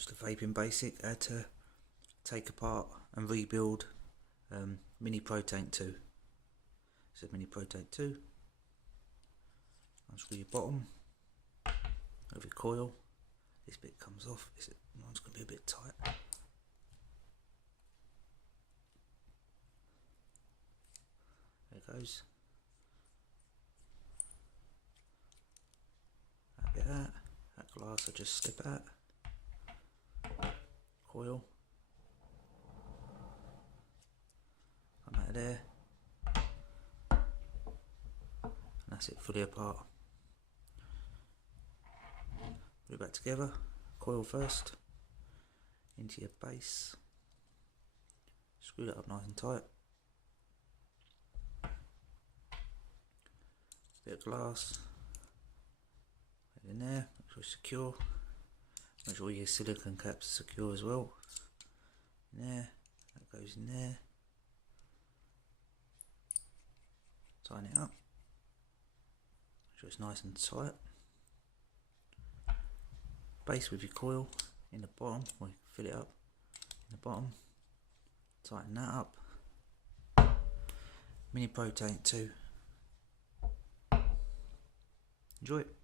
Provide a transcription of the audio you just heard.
just a vaping basic. I had to take apart and rebuild mini ProTank 2. It's a mini ProTank 2. Unscrew your bottom of your coil. This bit comes off. Mine's going to be a bit tight. There it goes. That bit out. That glass I just slip out. Coil. Come out of there. And that's it, fully apart. Put it back together. Coil first. Into your base. Screw that up nice and tight. Bit of glass. Put it in there. Make sure it's secure. Make sure your silicone caps are secure as well. In there. That goes in there. Tighten it up. Make sure it's nice and tight. Base with your coil in the bottom, or you fill it up in the bottom. Tighten that up. Mini ProTank 2. Enjoy it.